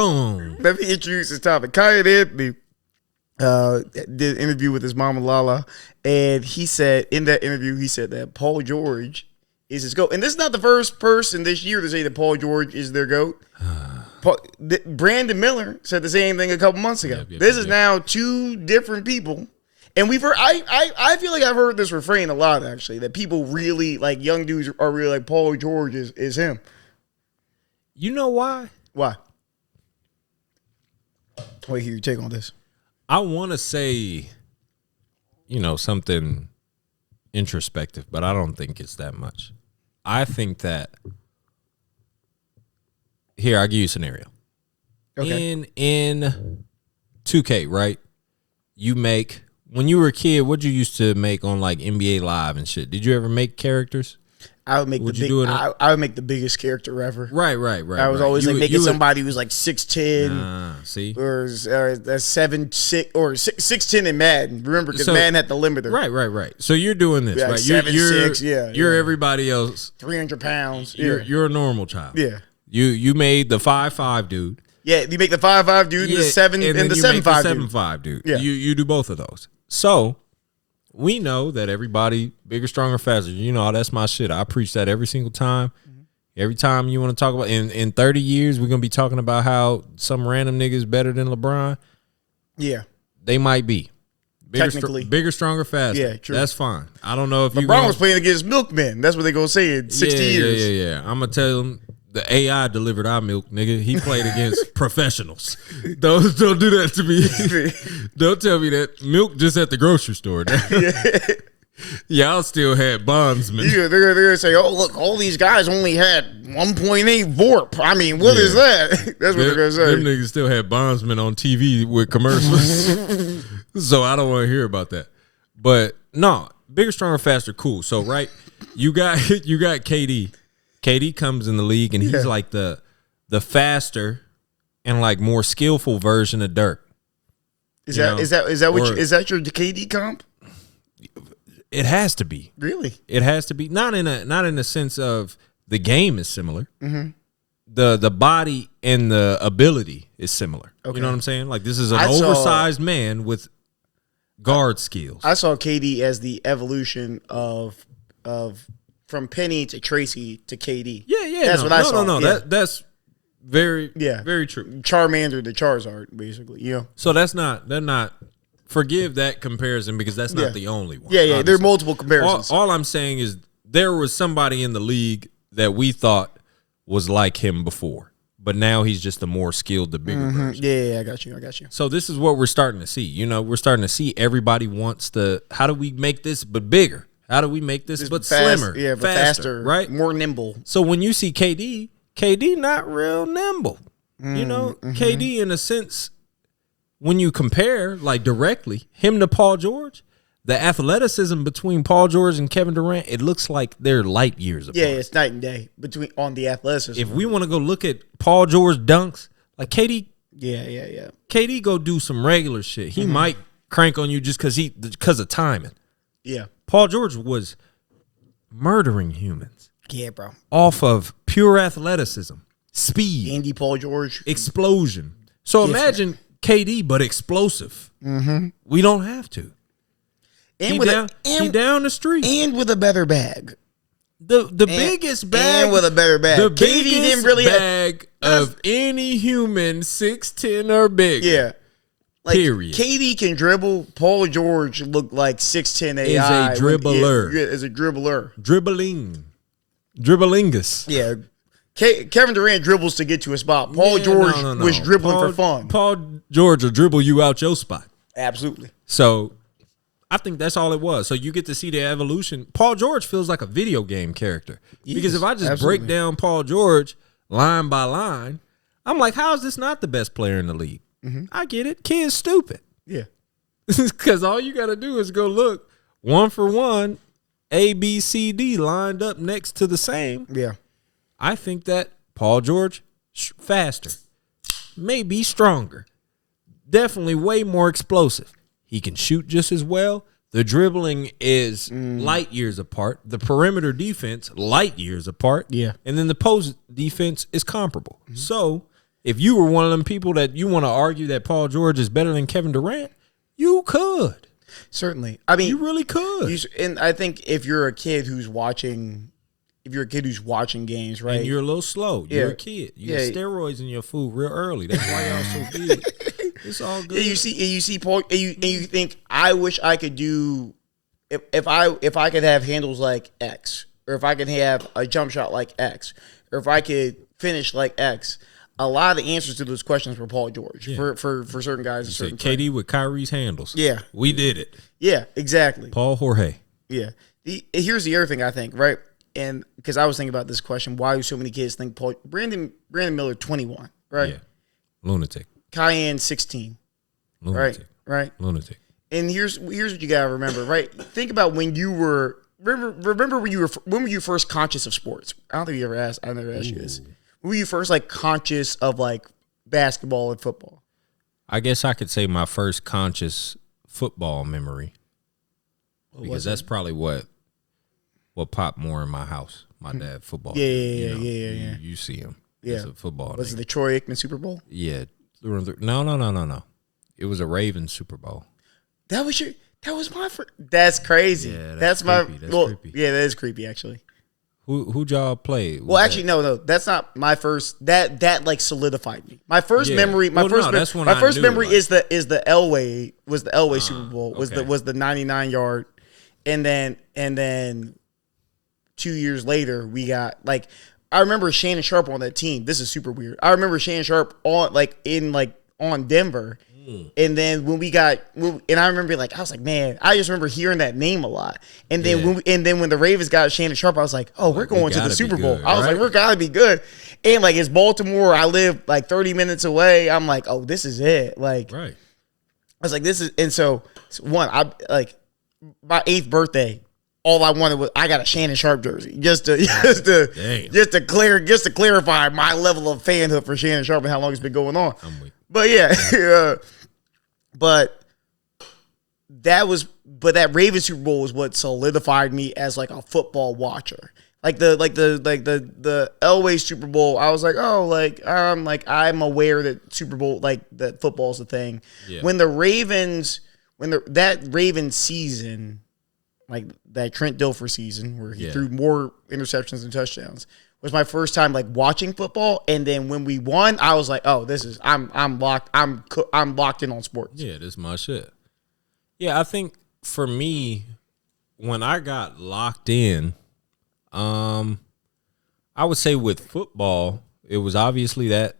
Boom. Let me introduce this topic. Kyle Anthony did an interview with his mama Lala, and he said in that interview, he said that Paul George is his GOAT. And this is not the first person this year to say that Paul George is their GOAT. Brandon Miller said the same thing a couple months ago. This is now two different people. And we've heard, I feel like I've heard this refrain a lot, actually, that people really, like, young dudes are really like, Paul George is him. You know why? Why? Wait, hear your take on this. I want to say, something introspective, but I don't think it's that much. I think that, here, I'll give you a scenario. Okay. In 2K, right? You make, when you were a kid, what'd you used to make on like NBA Live and shit? Did you ever make characters? I would make I would make the biggest character ever. Right. I was always making somebody who's like 6'10", see, or 7'6", or 6'10" in Madden. Remember, because Madden had the limiter. Right. So you're doing this, right? 7'6", You're everybody else. 300 pounds. You're a normal child. Yeah. You made the 5'5" dude. Yeah, you make the 5'5" dude and the 7'5" dude. 7'5" dude. Yeah. You do both of those. So we know that everybody bigger, stronger, faster. That's my shit. I preach that every single time. Mm-hmm. Every time you want to talk about in 30 years, we're gonna be talking about how some random nigga is better than LeBron. Yeah, they might be. Technically, bigger, stronger, faster. Yeah, true. That's fine. I don't know if LeBron was playing against milkmen. That's what they gonna say in 60 years. Yeah. I'm gonna tell them. The AI delivered our milk, nigga. He played against professionals. Don't do that to me. Don't tell me that milk just at the grocery store. Y'all still had bondsmen. Yeah, they're gonna say, "Oh, look, all these guys only had 1.8 VORP." I mean, what is that? That's what they're gonna say. Them niggas still had bondsmen on TV with commercials. So I don't want to hear about that. But no, bigger, stronger, faster, cool. So right, you got KD. KD comes in the league and he's like the faster and like more skillful version of Dirk. Is that your KD comp? It has to be. Really? It has to be. Not in a sense of the game is similar. Mm-hmm. The body and the ability is similar. Okay. You know what I'm saying? Like this is an oversized man with guard skills. I saw KD as the evolution of from Penny to Tracy to KD. Yeah. That's what I saw. No. Yeah. That's very true. Charmander to Charizard, basically. Yeah. So they're not. Forgive that comparison because that's not the only one. Yeah. Obviously. There are multiple comparisons. All I'm saying is there was somebody in the league that we thought was like him before, but now he's just a more skilled, the bigger version. Yeah, I got you. So this is what we're starting to see. We're starting to see everybody wants how do we make this but bigger? How do we make this but slimmer? Yeah, but faster, right? More nimble. So when you see KD not real nimble. KD in a sense, when you compare like directly him to Paul George, the athleticism between Paul George and Kevin Durant, it looks like they're light years apart. Yeah, it's night and day on the athleticism. If we want to go look at Paul George dunks, like KD, yeah. KD go do some regular shit. He might crank on you just because of timing. Yeah. Paul George was murdering humans. Yeah, bro. Off of pure athleticism, speed, Andy Paul George, explosion. So imagine KD but explosive. Mm-hmm. We don't have to. And he down the street and with a better bag. The biggest bag and with a better bag. The KD didn't really bag of any human 6'10" or bigger. Yeah. Like, period. KD can dribble. Paul George looked like 6'10" AI. Is a dribbler. Is a dribbler. Dribblingus. Yeah. Kevin Durant dribbles to get to a spot. Paul George was dribbling for fun. Paul George will dribble you out your spot. Absolutely. So I think that's all it was. So you get to see the evolution. Paul George feels like a video game character. Because if I just break down Paul George line by line, I'm like, how is this not the best player in the league? Mm-hmm. I get it. Kid's stupid. Yeah. Because all you got to do is go look 1 for 1, A, B, C, D lined up next to the same. Yeah. I think that Paul George, faster, maybe stronger, definitely way more explosive. He can shoot just as well. The dribbling is light years apart. The perimeter defense, light years apart. Yeah. And then the post defense is comparable. Mm-hmm. So If you were one of them people that you want to argue that Paul George is better than Kevin Durant, you could. Certainly. I mean, you really could. And I think if you're a kid who's watching games, right? And you're a little slow. You're a kid. You get steroids in your food real early. That's why y'all so big. It's all good. And you see Paul, and you think, I wish I could do, if I could have handles like X, or if I could have a jump shot like X, or if I could finish like X. A lot of the answers to those questions were Paul George for certain guys. And certain KD with Kyrie's handles. Yeah. We did it. Yeah, exactly. Paul Jorge. Yeah. Here's the other thing I think, right? And because I was thinking about this question, why do so many kids think Brandon Miller 21, right? Yeah. Lunatic. Cayenne 16. Lunatic. Right? Lunatic. And here's what you gotta remember, right? Think about when you were remember when were you first conscious of sports? I don't think I never asked you this. When were you first conscious of basketball and football? I guess I could say my first conscious football memory. Because that's probably what popped more in my house. My dad, football. Yeah. You see him. Yeah. It's a football. Was it the Troy Aikman Super Bowl? Yeah. No. It was a Ravens Super Bowl. That was my first. That's crazy. Yeah, that's creepy. my creepy. Yeah, that is creepy actually. Who'd y'all play? Well, actually, no. That's not my first. That solidified me. My first memory. My first memory is the Elway Super Bowl was the 99-yard, and then 2 years later we got I remember Shannon Sharp on that team. This is super weird. I remember Shannon Sharp on Denver. And then and I remember being I was like, man, I just remember hearing that name a lot. And then when the Ravens got Shannon Sharp, I was like, oh, we're going to the Super Bowl. Good, I was like, we're gotta be good. And it's Baltimore. I live 30 minutes away. I'm like, oh, this is it. Right. I was like, this is, and so my 8th birthday, all I wanted was I got a Shannon Sharp jersey just to clarify my level of fanhood for Shannon Sharp and how long it's been going on. I'm weak. But yeah, but that Ravens Super Bowl was what solidified me as a football watcher. The Elway Super Bowl, I was like, oh, I'm aware that Super Bowl that football's a thing. Yeah. When that Ravens season, that Trent Dilfer season where he threw more interceptions than touchdowns, was my first time watching football. And then when we won, I was like, oh, this is I'm locked in on sports. Yeah, this is my shit. Yeah, I think for me, when I got locked in, I would say with football, it was obviously that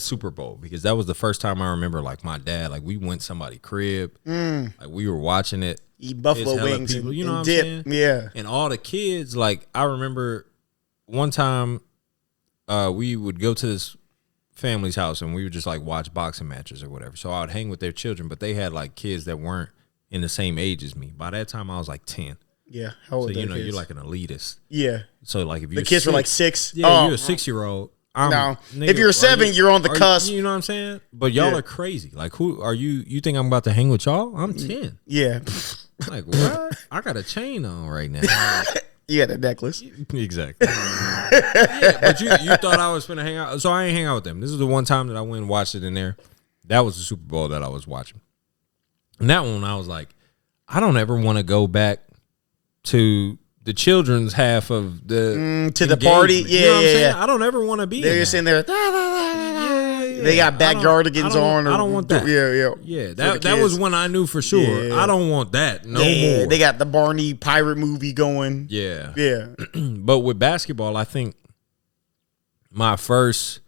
Super Bowl, because that was the first time I remember my dad, we went somebody's crib, we were watching it, eat buffalo wings, people, and what I'm dip, saying? Yeah, and all the kids. I remember one time, we would go to this family's house and we would just watch boxing matches or whatever. So I would hang with their children, but they had kids that weren't in the same age as me. By that time, I was 10. Yeah, how old? So you're an elitist. Yeah. So if you're the kids 6, were 6. Yeah, you're a 6-year-old. No, if you're 7, you're on the cusp. You know what I'm saying? But y'all are crazy. Who are you? You think I'm about to hang with y'all? I'm 10. Yeah. What? I got a chain on right now. You had a necklace. Exactly. Yeah, but you thought I was finna hang out. So I ain't hang out with them. This is the one time that I went and watched it in there. That was the Super Bowl that I was watching. And that one, I was like, I don't ever want to go back to the children's half of the to the party. Yeah, you know what I'm saying? I don't ever want to be. They're just in there. They got backyardigans on. I don't want that. Yeah. That was when I knew for sure. Yeah. I don't want that no more. They got the Barney pirate movie going. Yeah. But with basketball, I think my first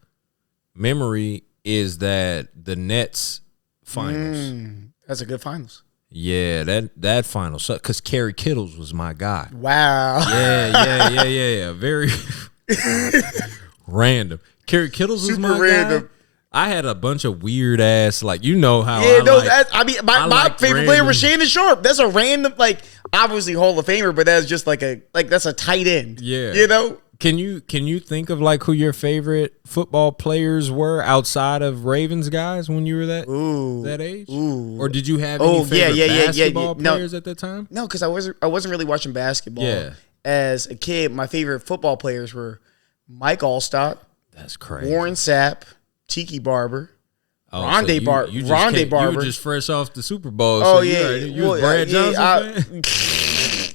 memory is that the Nets finals. That's a good finals. Yeah, that finals. Because Kerry Kittles was my guy. Wow. Yeah. Very random. Kerry Kittles was my guy. I had a bunch of weird ass, how. My favorite player was Shannon Sharp. That's a random, obviously Hall of Famer, but that's just that's a tight end. Yeah. You know? Can you think of who your favorite football players were outside of Ravens guys when you were that age? Ooh. Or did you have any favorite basketball players at that time? No, because I wasn't really watching basketball. Yeah. As a kid, my favorite football players were Mike Allstott. That's crazy. Warren Sapp, Tiki Barber. Oh, Rondé so you Barber. just Rondé You Barber. were just fresh off the Super Bowl. Oh so yeah, you was Brad Johnson fan?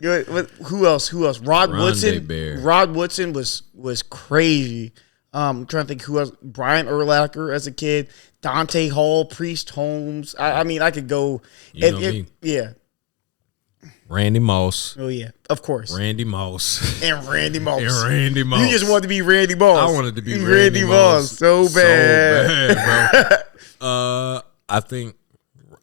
Good. Who else? Rod Rondé Woodson. Bear. Rod Woodson was crazy. I'm trying to think who else. Brian Urlacher as a kid. Dante Hall, Priest Holmes. I mean, I could go. You know me. Yeah. Randy Moss. Oh yeah, of course. Randy Moss. And Randy Moss. And Randy Moss. You just wanted to be Randy Moss. I wanted to be Randy Moss. So bad. Bro.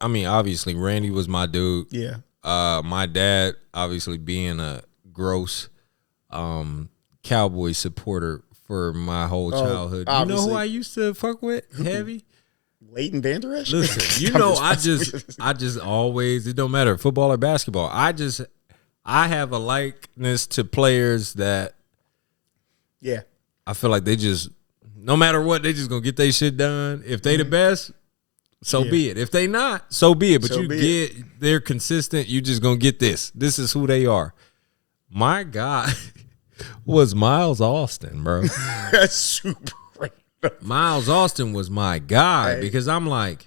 I mean, obviously, Randy was my dude. Yeah. My dad, obviously, being a gross Cowboy supporter for my whole childhood. You know who I used to fuck with heavy? Leighton Vander Esch? Listen, you know, I just always, it don't matter, football or basketball. I have a likeness to players that Yeah. I feel like they just, no matter what, they just gonna get their shit done. If they the best, so be it. If they not, so be it. But they're consistent. You just gonna get this. This is who they are. My guy was Miles Austin, bro. That's super random. Miles Austin was my guy because I'm like,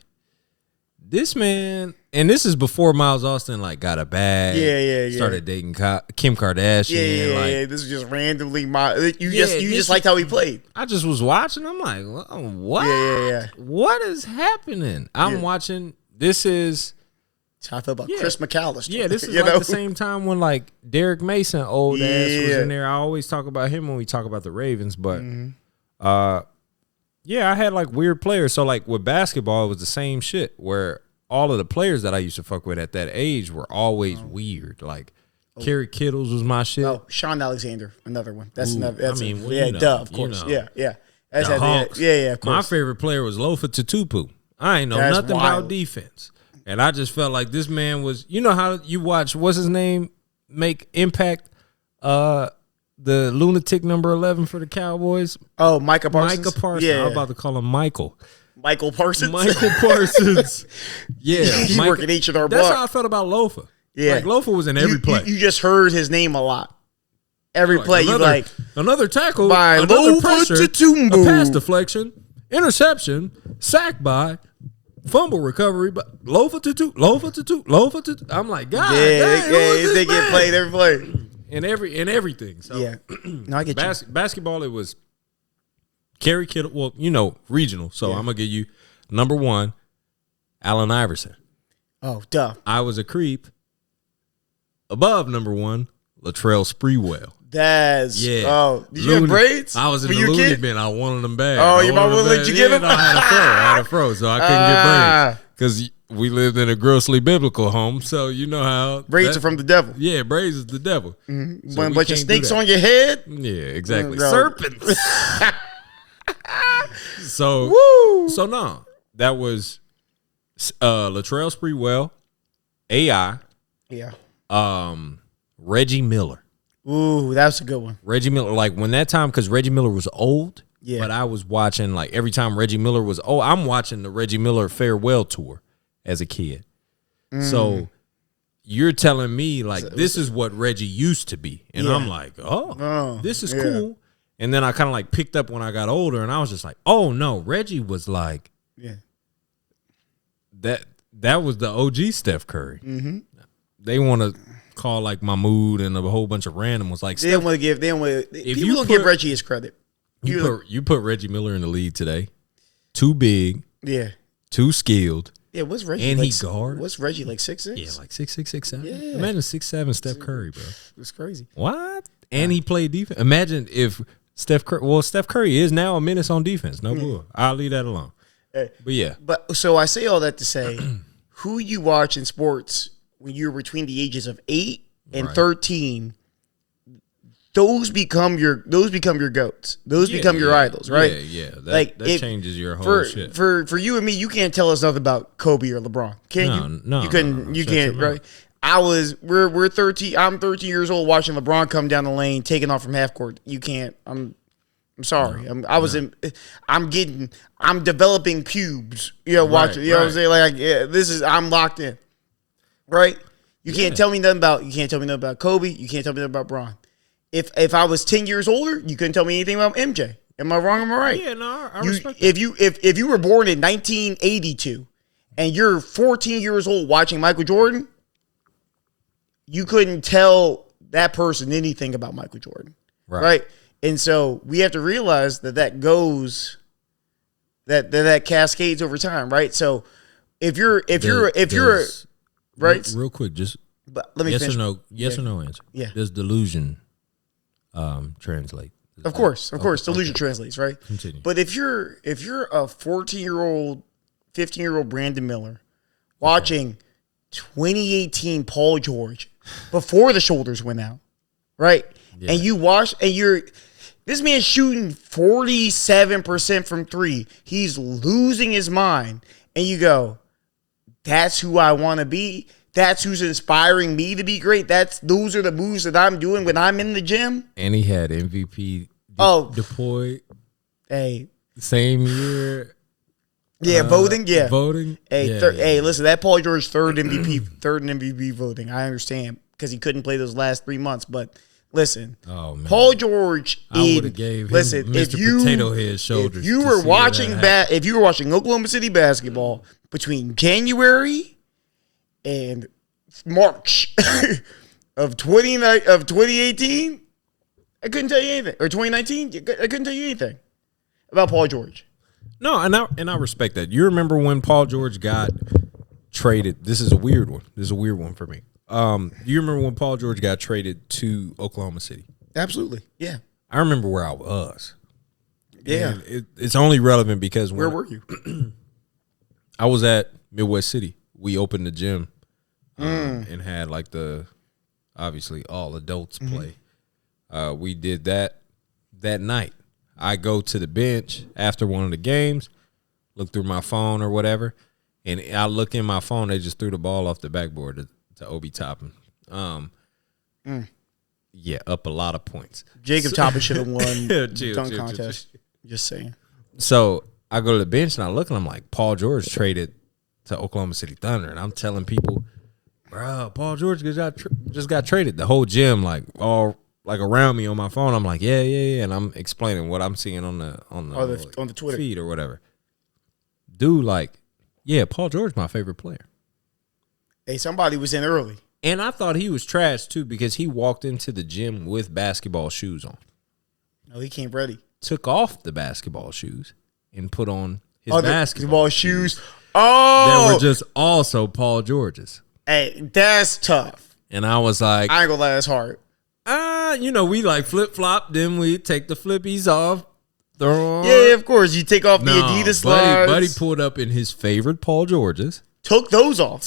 this man, and this is before Miles Austin like got a bag. Yeah. Started dating Kim Kardashian. Yeah. This is just randomly you just liked how he played. I just was watching. I'm like, what? Yeah. What is happening? I'm watching. This is. That's how I feel about Chris McAllister. Yeah, this is like the same time when like Derek Mason, old ass, was in there. I always talk about him when we talk about the Ravens, but yeah, I had like weird players. So like with basketball, it was the same shit where all of the players that I used to fuck with at that age were always weird. Like Kerry Kittles was my shit. Oh, Sean Alexander, another one. That's another. I mean, of course. You know. Yeah. The Hawks. Yeah, of course. My favorite player was Lofa Tatupu. I ain't know nothing about defense. And I just felt like this man was, you know how you watch, what's his name, make impact, the lunatic number 11 for the Cowboys? Oh, Micah Parsons? Micah Parsons. Yeah. I was about to call him Michael. Michael Parsons? Michael Parsons. Yeah. He worked at H&R Block. That's how I felt about Lofa. Yeah. Like Lofa was in every play. You just heard his name a lot. Every play, you like. Another tackle, by another pressure, Tatumbo. a pass deflection, interception, sack by, fumble recovery, but Lofa Tatu. I'm like, God, they get played every play. In everything. So yeah, no, I get you. Basketball, it was Kerry Kittle. Well, you know, regional. So I'm gonna give you number 1, Allen Iverson. Oh, duh. I was a creep. Above number 1, Latrell Sprewell. That's yeah. Oh, did you have braids? I was in the loony bin. I wanted them back. Oh, your mom wouldn't let you get them? No, I had a fro, so I couldn't get braids because we lived in a grossly biblical home. So you know how braids are from the devil. Yeah, braids is the devil. Mm-hmm. So bunch of snakes on your head. Yeah, exactly. Serpents. So no, that was Latrell Sprewell, AI. Yeah. Reggie Miller. Ooh, that's a good one. Reggie Miller, like when that time, because Reggie Miller was old. Yeah. But I was watching, like every time Reggie Miller was I'm watching the Reggie Miller farewell tour as a kid. So you're telling me like this is what Reggie used to be. And I'm like, this is cool. And then I kind of like picked up when I got older and I was just like, oh no, Reggie was like that was the OG Steph Curry. Mm-hmm. They want to call like Mahmoud and a whole bunch of random was like they don't want to give people don't give Reggie his credit. You put Reggie Miller in the league today. Too big. Yeah. Too skilled. Yeah, what's Reggie? And like, he guard. What's Reggie like 6'6"? Yeah, like 6'6", 6'7". Yeah. Imagine 6'7" Steph Curry, bro. It's crazy. What? And he played defense. Imagine if Steph Curry is now a menace on defense. No bull. I'll leave that alone. But yeah. But so I say all that to say, who you watch in sports when you're between the ages of 8 and 13, those become your goats. Those become your idols, right? Yeah. That changes your whole shit. For you and me, you can't tell us nothing about Kobe or LeBron, can you? No, you couldn't. You can't, right? We're 13. I'm 13 years old watching LeBron come down the lane, taking off from half court. You can't. I'm sorry. I'm developing pubes. Watching. You know what I'm saying? Like, I'm locked in. Right? You can't tell me nothing about Kobe. You can't tell me nothing about Bron. If I was 10 years older, you couldn't tell me anything about MJ. Am I wrong? Am I right? Yeah, no, I You, respect that. if you were born in 1982 and you're 14 years old watching Michael Jordan, you couldn't tell that person anything about Michael Jordan, right? And so we have to realize that goes that cascades over time, right? So if you're right, real quick, just but let me yes finish. or no, yes or no answer. Yeah. Does delusion translate? Of course, delusion translates, right? Continue. But if you're a 14-year-old, 15-year-old Brandon Miller watching 2018 Paul George before the shoulders went out, right? Yeah. And you watch and this man's shooting 47% from three. He's losing his mind. And you go, that's who I want to be. That's who's inspiring me to be great. Those are the moves that I'm doing when I'm in the gym. And he had MVP deployed Hey. same year. Yeah, voting. Yeah. Voting. Hey, yeah. Listen, that Paul George third MVP voting. I understand because he couldn't play those last 3 months. But listen, Oh man, Paul George. I would have gave him Mr. Potato Head shoulders. If you were watching Oklahoma City basketball between January and March of 2018, I couldn't tell you anything. Or 2019, I couldn't tell you anything about Paul George. No, and I respect that. You remember when Paul George got traded? This is a weird one. This is a weird one for me. Do you remember when Paul George got traded to Oklahoma City? Absolutely. Yeah. I remember where I was. Yeah. And it's only relevant because Where were you? I was at Midwest City. We opened the gym and had like obviously all adults play. We did that night. I go to the bench after one of the games, look through my phone or whatever, and I look in my phone. They just threw the ball off the backboard to Obi Toppin. Yeah, up a lot of points. Jacob Toppin should have won Chill, dunk chill. contest. Just saying. So I go to the bench and I look and I'm like, Paul George traded to Oklahoma City Thunder, and I'm telling people, bro, Paul George just got traded. The whole gym all around me on my phone. I'm like, yeah, and I'm explaining what I'm seeing on the Twitter feed or whatever. Dude, yeah, Paul George my favorite player. Hey, somebody was in early. And I thought he was trash too because he walked into the gym with basketball shoes on. No, he came ready. Took off the basketball shoes and put on his basketball shoes. Oh, that were just also Paul George's. Hey, that's tough. And I was like, I ain't gonna lie, that's hard. We flip flop, then we take the flippies off, throw on. Yeah, of course. You take off the Adidas slides. Buddy pulled up in his favorite Paul George's. Took those off.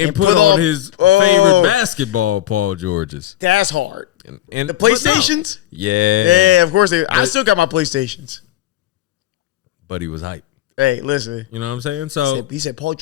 And put on his favorite basketball Paul George's. That's hard. And the PlayStations? No. Yeah. Yeah, of course. I still got my PlayStations. Buddy was hype. Hey, listen. You know what I'm saying? So he said Paul